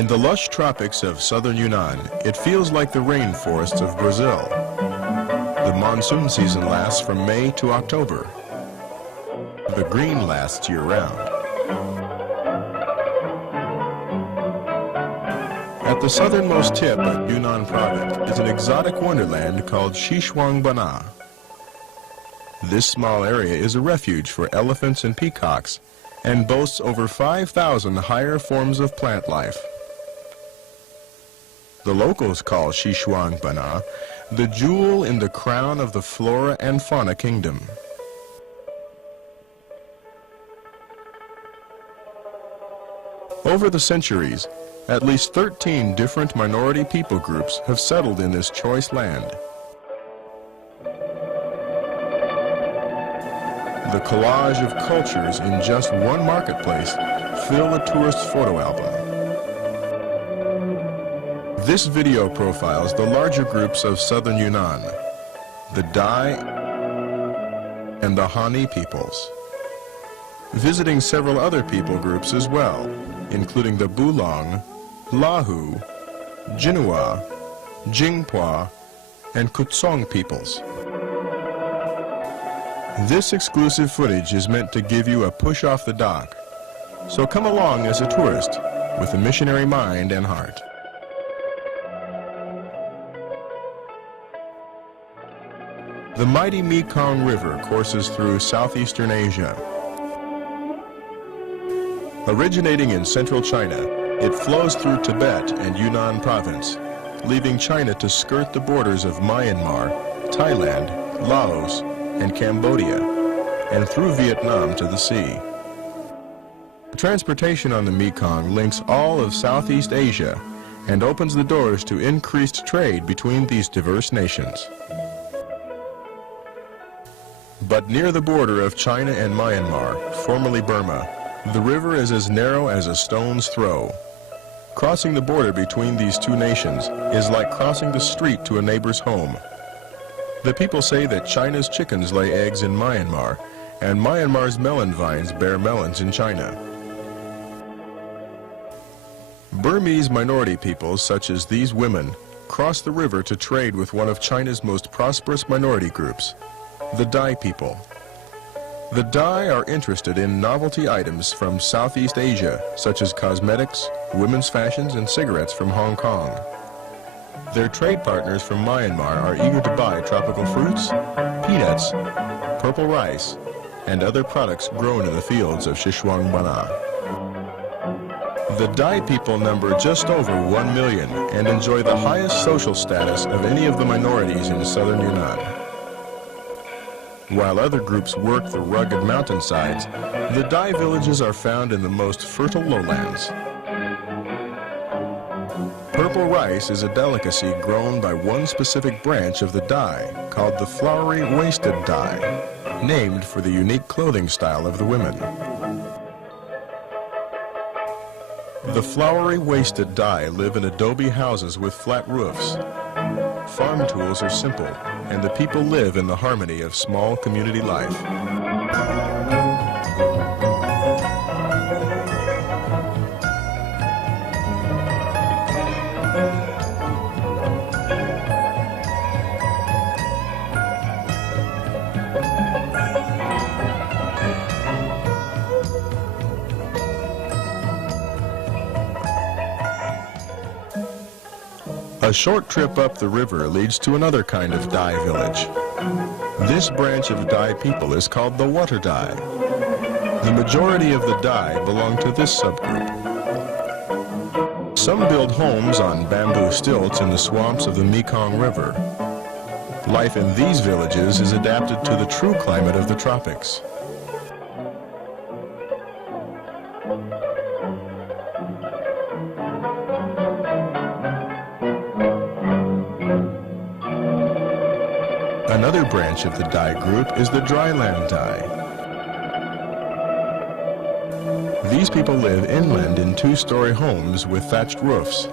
In the lush tropics of southern Yunnan, it feels like the rainforests of Brazil. The monsoon season lasts from May to October. The green lasts year-round. At the southernmost tip of Yunnan province is an exotic wonderland called Xishuangbanna. This small area is a refuge for elephants and peacocks and boasts over 5,000 higher forms of plant life. The locals call Xishuangbanna the jewel in the crown of the flora and fauna kingdom. Over the centuries, at least 13 different minority people groups have settled in this choice land. The collage of cultures in just one marketplace fill a tourist's photo album. This video profiles the larger groups of southern Yunnan, the Dai and the Hani peoples, visiting several other people groups as well, including the Bulong, Lahu, Jinua, Jingpua, and Kutsong peoples. This exclusive footage is meant to give you a push off the dock, so come along as a tourist with a missionary mind and heart. The mighty Mekong River courses through southeastern Asia. Originating in central China, it flows through Tibet and Yunnan province, leaving China to skirt the borders of Myanmar, Thailand, Laos, and Cambodia, and through Vietnam to the sea. Transportation on the Mekong links all of Southeast Asia and opens the doors to increased trade between these diverse nations. But near the border of China and Myanmar, formerly Burma, the river is as narrow as a stone's throw. Crossing the border between these two nations is like crossing the street to a neighbor's home. The people say that China's chickens lay eggs in Myanmar, and Myanmar's melon vines bear melons in China. Burmese minority peoples, such as these women, cross the river to trade with one of China's most prosperous minority groups, the Dai people. The Dai are interested in novelty items from Southeast Asia, such as cosmetics, women's fashions, and cigarettes from Hong Kong. Their trade partners from Myanmar are eager to buy tropical fruits, peanuts, purple rice, and other products grown in the fields of Xishuangbanna. The Dai people number just over 1 million and enjoy the highest social status of any of the minorities in southern Yunnan. While other groups work the rugged mountainsides, the Dai villages are found in the most fertile lowlands. Purple rice is a delicacy grown by one specific branch of the Dai, called the flowery waisted Dai, named for the unique clothing style of the women. The flowery waisted Dai live in adobe houses with flat roofs. Farm tools are simple, and the people live in the harmony of small community life. A short trip up the river leads to another kind of Dai village. This branch of Dai people is called the Water Dai. The majority of the Dai belong to this subgroup. Some build homes on bamboo stilts in the swamps of the Mekong River. Life in these villages is adapted to the true climate of the tropics. Another branch of the Dai group is the dryland Dai. These people live inland in two-story homes with thatched roofs.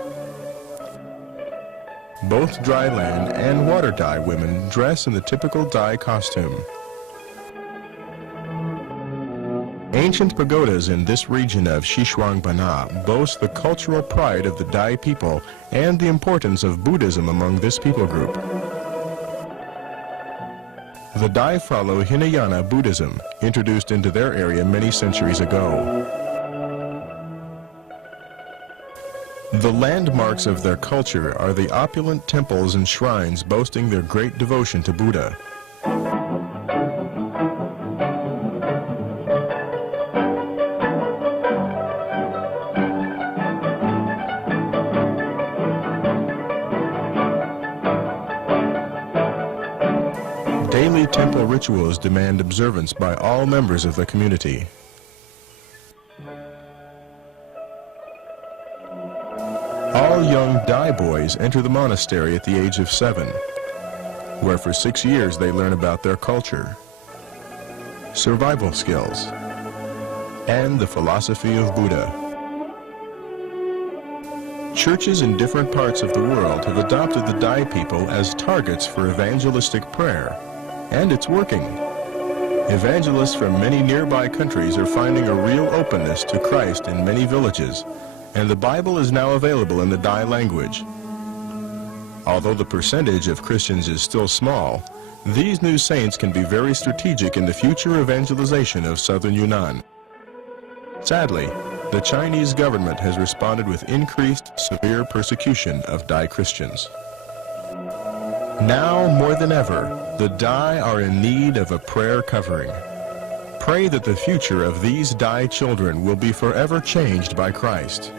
Both dryland and water Dai women dress in the typical Dai costume. ancient pagodas in this region of Xishuangbanna boast the cultural pride of the Dai people and the importance of Buddhism among this people group. The Dai follow Hinayana Buddhism, introduced into their area many centuries ago. The landmarks of their culture are the opulent temples and shrines boasting their great devotion to Buddha. Daily temple rituals demand observance by all members of the community. All young Dai boys enter the monastery at the age of 7, where for 6 years they learn about their culture, survival skills, and the philosophy of Buddha. Churches in different parts of the world have adopted the Dai people as targets for evangelistic prayer, and it's working. Evangelists from many nearby countries are finding a real openness to Christ in many villages, and the Bible is now available in the Dai language. Although the percentage of Christians is still small, these new saints can be very strategic in the future evangelization of southern Yunnan. Sadly, the Chinese government has responded with increased severe persecution of Dai Christians. Now more than ever, the Dai are in need of a prayer covering. Pray that the future of these Dai children will be forever changed by Christ.